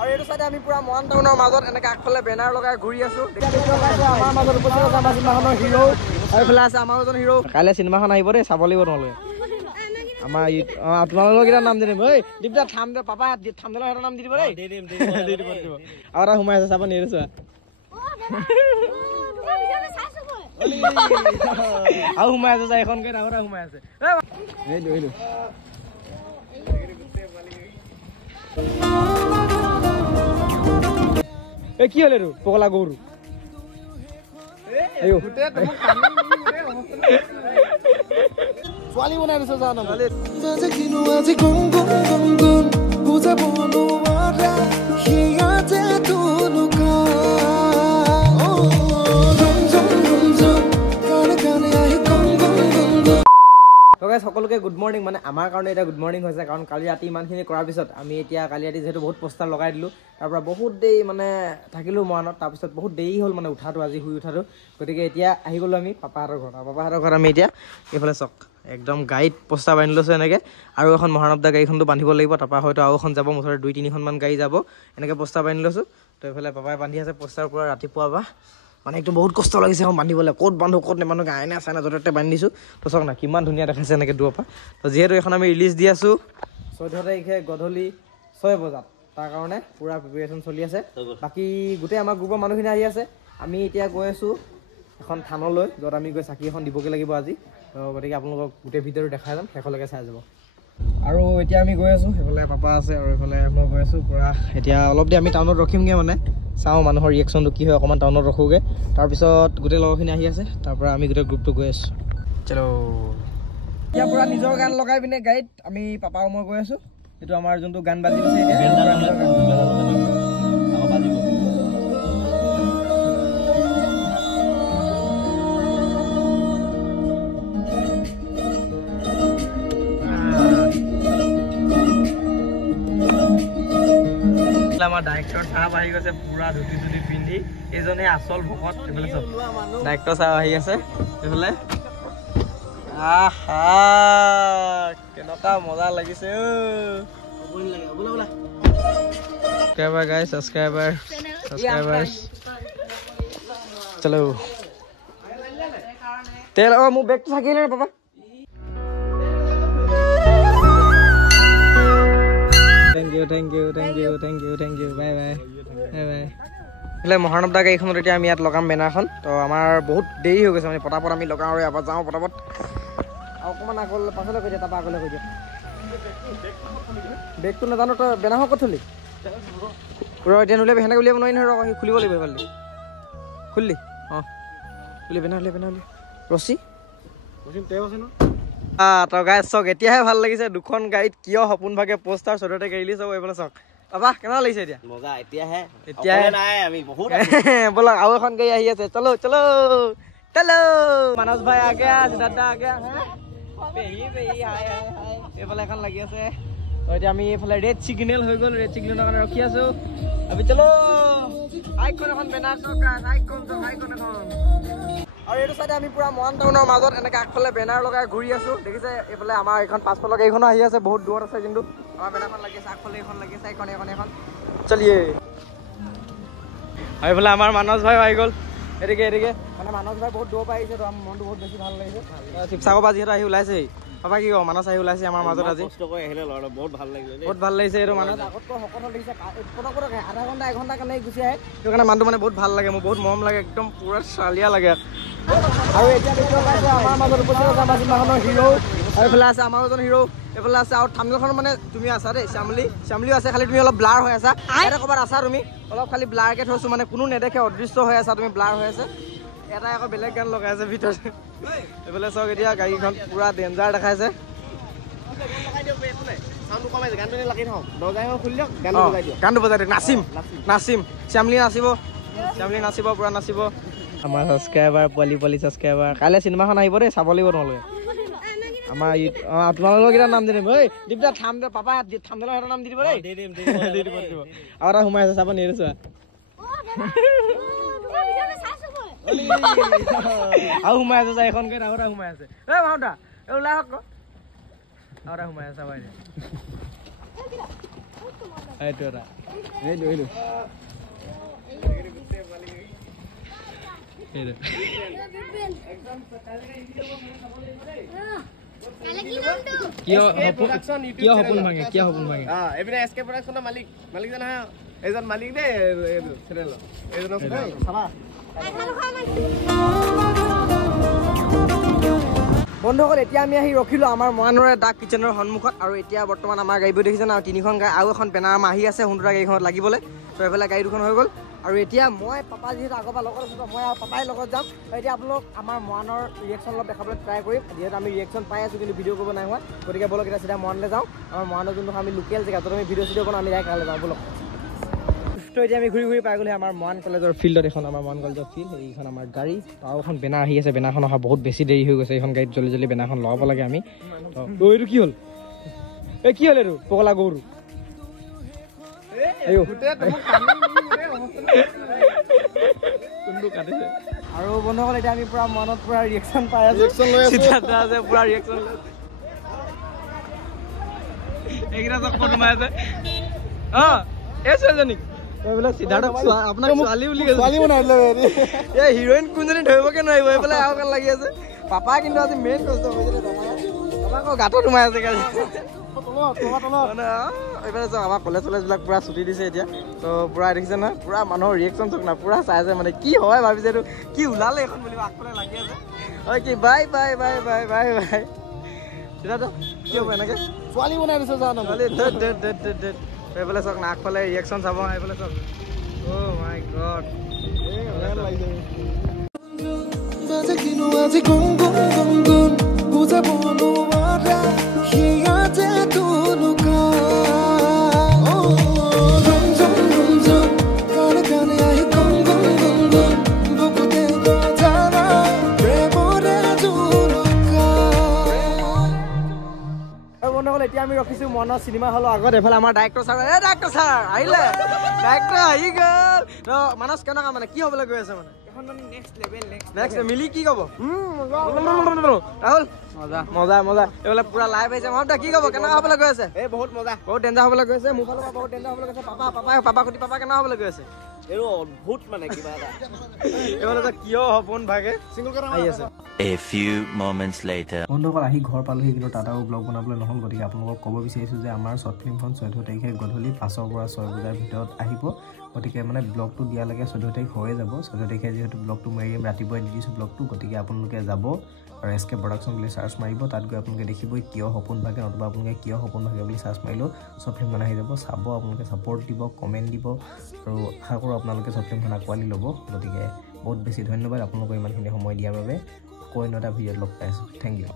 আৰু এইটো সাইডে আমি পুৰা মহান টাউনৰ মাজত এনেকৈ আগফালে বেনাৰ লগাই ঘূৰি আছো। আমাৰ মাজত উপস্থিত আছে আমাৰ চিনেমাখনৰ হিৰো, আৰু এইফালে আছে আমাৰ এজন হিৰো। কাইলৈ চিনেমাখন আহিব দেই, চাব লাগিব তোমালোকে। আমাৰ তোমালোকৰ কেইটা নাম দি দিম। ঐ দীপদা থাম দে, পাপা থাম দিলে সিহঁতৰ নাম দি দিব দেই। আৰু এটা সোমাই আছে, চাব নিয়ে চোৱা। আৰু সোমাই আছে চা, এখন গেট আৰু এটা সোমাই আছে। কি হলে পগলা গৰু ছোৱালী বনাই দিছে জানো সকলোকে গুড মৰ্নিং। মানে আমাৰ কাৰণে এটা গুড মৰ্নিং হৈছে, কাৰণ কালি ৰাতি ইমানখিনি কৰাৰ পিছত আমি এতিয়া কালি ৰাতি যিহেতু বহুত পোষ্টাৰ লগাই দিলোঁ, তাৰপৰা বহুত দেৰি মানে থাকিলোঁ মৰাণত। তাৰপিছত বহুত দেৰি হ'ল মানে উঠাটো, আজি শুই উঠাটো। গতিকে এতিয়া আহি গ'লোঁ আমি পাপাহঁতৰ ঘৰত। আৰু পাপাহঁতৰ ঘৰত আমি এতিয়া এইফালে চক একদম গাড়ীত পোষ্টাৰ বান্ধি লৈছোঁ এনেকৈ। আৰু এখন মহানৱদা গাড়ীখনটো বান্ধিব লাগিব, তাৰপৰা হয়তো আৰু এখন যাব, মুঠতে 2-3খনমান গাড়ী যাব। এনেকৈ পোষ্টাৰ বান্ধি লৈছোঁ। তো এইফালে পাপাই বান্ধি আছে পোষ্টাৰ পুৰা ৰাতিপুৱা বা মানে একদম বহুত কষ্ট লাগিছে এখন বান্ধিবলৈ। ক'ত বান্ধো ক'ত নেবান্ধো, আইনা চাইনা য'তে ত'তে বান্ধি দিছোঁ। তো চাওক না কিমান ধুনীয়া দেখাইছে এনেকৈ দূৰৰ পৰা। তো যিহেতু এখন আমি ৰিলিজ দি আছোঁ 14 তাৰিখে গধূলি 6 বজাত, তাৰ কাৰণে পূৰা প্ৰিপেৰেশ্যন চলি আছে। বাকী গোটেই আমাৰ গ্ৰুপৰ মানুহখিনি আহি আছে। আমি এতিয়া গৈ আছোঁ এখন থানলৈ, য'ত আমি গৈ চাকি এখন দিবগৈ লাগিব আজি। তো গতিকে আপোনালোকক গোটেই ভিডিঅ'টো দেখাই যাম, শেষলৈকে চাই যাব। আৰু এতিয়া আমি গৈ আছোঁ, সেইফালে পাপা আছে আৰু এইফালে মই গৈ আছোঁ পূৰা। এতিয়া অলপ দেৰি আমি টাউনত ৰখিমগৈ, মানে চাওঁ মানুহৰ ৰিয়েকশ্যনটো কি হয়, অকণমান টাউনত ৰখোগৈ। তাৰপিছত গোটেই লগৰখিনি আহি আছে, তাৰপৰা আমি গোটেই গ্ৰুপটো গৈ আছোঁ। চলো এতিয়া পূৰা নিজৰ গান লগাই পিনে গাড়ীত আমি পাপা মই গৈ আছোঁ। এইটো আমাৰ যোনটো গান বাজি গৈছে এতিয়া আমাৰ ডাইৰেক্টৰ চাহ আহি গৈছে পুৰা ধুতি চুতি পিন্ধি। এইজনে আচল ভকত। এইফালে চব ডাইৰেক্টৰ চাহ আহি আছে এইফালে। কেনেকুৱা মজা লাগিছে। ছাবস্ক্ৰাইবাৰ গাইজ, ছাবস্ক্ৰাইবাৰ চলো। তেল মোৰ বেগটো থাকিলে নে papa? Thank you. Bye bye. এইফালে মহানৱদা গাড়ীখনত এতিয়া আমি ইয়াত লগাম বেনাৰখন। তো আমাৰ বহুত দেৰি হৈ গৈছে, মানে পটাপট আমি লগাওঁ আৰু এবাৰ যাওঁ পটাপট। আৰু অকণমান আগলৈ পাছলৈ কৈ দিয়া, তাৰপৰা আগলৈ কৈ দিয়া। বেগটো নাজানো, তই বেনাৰখন ক'ত থলি? এতিয়া নোলিয়াবি, সেনেকৈ উলিয়াব নোৱাৰি নহয়, সি খুলিব লাগিব এইফালে। খুলিলি? অঁ খুলি বেনাৰ ৰছী তই গাইজ চাওক, এতিয়াহে ভাল লাগিছে। দুখন গাড়ীত কিয় সপোন ভাগে পোষ্টাৰ 14 তাৰিখে ৰিলিজ হ'ব। এইফালে চাওক পাপা কেনেকুৱা লাগিছে এতিয়া? মজা। এতিয়াহে নাই আমি বহুত ব'লক আৰু এখন গাড়ী আহি আছে। চলো মানস ভাই আগে, সিদ্ধাৰ্থ আগে। এইফালে এখন লাগি আছে। এতিয়া আমি এইফালে ৰেড চিগনেল হৈ গ'ল, ৰেড চিগনেলৰ কাৰণে ৰখি আছো। আমি চলো আইকন এখন বেনাৰ আইকন এখন। আৰু এইটো চাইডে আমি পুৰা মহান টাউনৰ মাজত এনেকৈ আগফালে বেনাৰ লগাই ঘূৰি আছো। দেখিছে এইফালে আমাৰ এইখন পাছফালৰ গাড়ীখনো আহি আছে, বহুত দূৰত আছে, কিন্তু আমাৰ বেনাৰখন লাগি আছে। আগফালে এইখন লাগি আছে, এখন চলিয়ে। আৰু এইফালে আমাৰ মানস ভাই আহি গ'ল। এদিকে মানে মানস ভাই বহুত দূৰৰ পৰা আহিছে, তো আমাৰ মনটো বহুত বেছি ভাল লাগিছে। শিৱসাগৰৰ পৰা যিহেতু আহি ওলাইছেহি। পাপা কি কওঁ, মানস আহি ওলাইছে আমাৰ মাজত আজি। বহুত ভাল লাগিছে। এইটো মানুহ আগতকৈ শকত হ'ল দেখিছে, পটককৈ আধা ঘণ্টা 1 ঘণ্টা কাৰণে গুচি আহে। সেইটো কাৰণে মানুহটো মানে বহুত ভাল লাগে, মোৰ বহুত মৰম লাগে, একদম পুৰা চালিয়া লাগে। আৰু এতিয়া দেখিব পাইছে আমাৰ মাজত উপস্থিত আছে আমাৰ চিনেমাখনৰ হিৰো, আৰু এইফালে আছে আমাৰ এজন হিৰো, এইফালে আছে আৰু থামনেলখন মানে তুমি আছা দেই, শ্যামলিও আছে, খালি তুমি অলপ ব্লাৰ হৈ আছা। ইয়াতে ক'ৰবাত আছা তুমি, অলপ খালি ব্লাৰকৈ থৈছোঁ, মানে কোনো নেদেখে, অদৃশ্য হৈ আছা তুমি, ব্লাৰ হৈ আছে। এটাই আকৌ বেলেগ গান লগাই আছে ভিতৰত। এইফালে চাওক এতিয়া গাড়ীখন পুৰা ডেঞ্জাৰ দেখাইছে। গানটো বজাই দিয়ক, নাচিম। শ্যামলি নাচিব, পুৰা নাচিব। আমাৰ ছাবস্ক্ৰাইবাৰ পোৱালি ছাবস্ক্ৰাইবাৰ। কাইলৈ চিনেমাখন আহিব দেই, চাব লাগিব তোমালোকে। আমাৰ তোমালোকৰ কেইটা নাম দি দিম। ঐ দীপদা থাম দে, পাপা থাম দিলে সিহঁতৰ নাম দি দিব দেই। আৰু এটা সোমাই আছে, চাব নিয়ে চোৱা। আৰু সোমাই আছে, এখন গেট আৰু এটা সোমাই আছে। ভাওঁতা ওলাই হওক, আৰু এটা সোমাই আছে। এইটো এটা এইটো কিয় সপোন ভাঙে এইপিনে এছ কে প্ৰডাকশ্যনৰ মালিকজন আহে এইজন মালিক দেই চেনেলৰ এইজনক চাবা বন্ধুসকল এতিয়া আমি আহি ৰখিলোঁ আমাৰ মৰাণৰে ডাক কিচেনৰ সন্মুখত আৰু এতিয়া বৰ্তমান আমাৰ গাড়ীবোৰ দেখিছে না তিনিখন গাড়ী আৰু এখন বেনাৰ আহি আছে সোনটোৰা গাড়ীখনত লাগিবলৈ তো এইফালে গাড়ী দুখন হৈ গ'ল আৰু এতিয়া মই পাপা যিহেতু আগৰ পৰা লগত আছোঁ মই আৰু পাপাই লগত যাম এতিয়া আপোনালোক আমাৰ মৰাণৰ ৰিয়েকশ্যন অলপ দেখাবলৈ ট্ৰাই কৰিম যিহেতু আমি ৰিয়েকশ্যন পাই আছোঁ কিন্তু ভিডিঅ' কৰিব নাই হোৱা গতিকে বলক এতিয়া চিধা মৰাণলৈ যাওঁ আমাৰ মৰাণৰ যোনটো আমি লোকেল জেগা য'ত আমি ভিডিঅ' চিডিঅ' বনাওঁ আমি ডাইৰেক্ট তালৈ যাওঁ বলক তো এতিয়া আমি ঘূৰি পাই গ'লোঁ আমাৰ মৰাণ কলেজৰ ফিল্ডত এখন আমাৰ মৰাণ কলেজৰ ফিল্ড এইখন আমাৰ গাড়ী আৰু এখন বেনাৰ আহি আছে বেনাৰখন অহা বহুত বেছি দেৰি হৈ গৈছে এইখন গাড়ীত জল্দি বেনাৰখন লগাব লাগে আমি এইটো কি হ'ল কি হ'ল এইটো পগলা গৰু আৰু বন্ধুসকল এতিয়া আমি পুৰা মনত পুৰা ৰিয়েকশ্যন পাই আছো পুৰা ৰিয়েকশ্যন এইকেইটা চব ফটো মাৰি আছে এই ছোৱালীজনীক এইবিলাক চিধাৰ্থক আপোনাক ছোৱালী বুলি এই হিৰইন কোনজনী ধৰিবকে নোৱাৰিব এইফালে আৰু কাল লাগি আছে পাপা কিন্তু আজি মেইন কষ্ট হৈছে পাপা আকৌ গাঁতত সোমাই আছে এইফালে চাওক আমাৰ কলেজ চলেজবিলাক পুৰা ছুটি দিছে এতিয়া তো পুৰা দেখিছে নহয় পুৰা মানুহৰ ৰিয়েকশ্যন চাওক না পুৰা চাইছে মানে কি হয় ভাবিছে এইটো কি ওলালে এখন বুলি আগফালে লাগি আছে হয় কি bye bye bye bye bye bye তেতিয়াতো কি হ'ব এনেকৈ ছোৱালী বনাই দিছে জানো এইফালে চাওক না আগফালে ৰিয়েকশ্যন চাব এইফালে চাওক অ' মাই গড এতিয়া আমি ৰখিছোঁ মনৰ চিনেমা হলৰ আগত এইফালে আমাৰ ডাইৰেক্টৰ ছাৰ ডাইৰেক্টৰ ছাৰ আহিলে ডাইৰেক্টৰ আহি গ'ল মানস কেনেকুৱা মানে কি হ'বলৈ গৈ আছে মানে নেক্সট মিলি কি ক'ব ৰাহুল মজা মজা এইফালে পুৰা লাইভ আহিছে মহম্মদ কি ক'ব কেনেকুৱা হ'বলৈ গৈ আছে এই বহুত মজা বহুত ডেঞ্জাৰ হ'বলৈ গৈ আছে মোৰ ফালৰ পৰা বহুত ডেঞ্জাৰ হ'বলৈ গৈছে পাপা সুধি পাপা কেনেকুৱা হ'বলৈ গৈ আছে এইটো অদ্ভুত মানে কিবা এটা এইফালে কিয় সপোন ভাগে আহি আছে A few moments later বন্ধুসকল আহি ঘৰ পালোহি কিন্তু তাত আৰু ব্লগ বনাবলৈ নহ'ল গতিকে আপোনালোকক ক'ব বিচাৰিছোঁ যে আমাৰ শ্বৰ্ট ফিল্মখন 14 তাৰিখে গধূলি 5ৰ পৰা 6 বজাৰ ভিতৰত আহিব গতিকে মানে ব্লগটো দিয়ালৈকে 14 তাৰিখ হৈয়ে যাব 14 তাৰিখে যিহেতু ব্লগটো মাৰি ৰাতিপুৱাই দি দিছোঁ ব্লগটো গতিকে আপোনালোকে যাব আৰু এছ কে প্ৰডাকশ্যন বুলি চাৰ্চ মাৰিব তাত গৈ আপোনালোকে দেখিবই কিয় সপোন ভাগে নতুবা আপোনালোকে কিয় সপোন ভাগে বুলি চাৰ্চ মাৰিলেও শ্বৰ্ট ফিল্মখন আহি যাব চাব আপোনালোকে ছাপৰ্ট দিব কমেণ্ট দিব আৰু আশা কৰোঁ আপোনালোকে শ্বৰ্ট ফিল্মখন আঁকোৱালি ল'ব গতিকে বহুত বেছি ধন্যবাদ আপোনালোকক ইমানখিনি সময় দিয়াৰ বাবে कोई नोटा भिडियोत लग पाइছো थैंक यू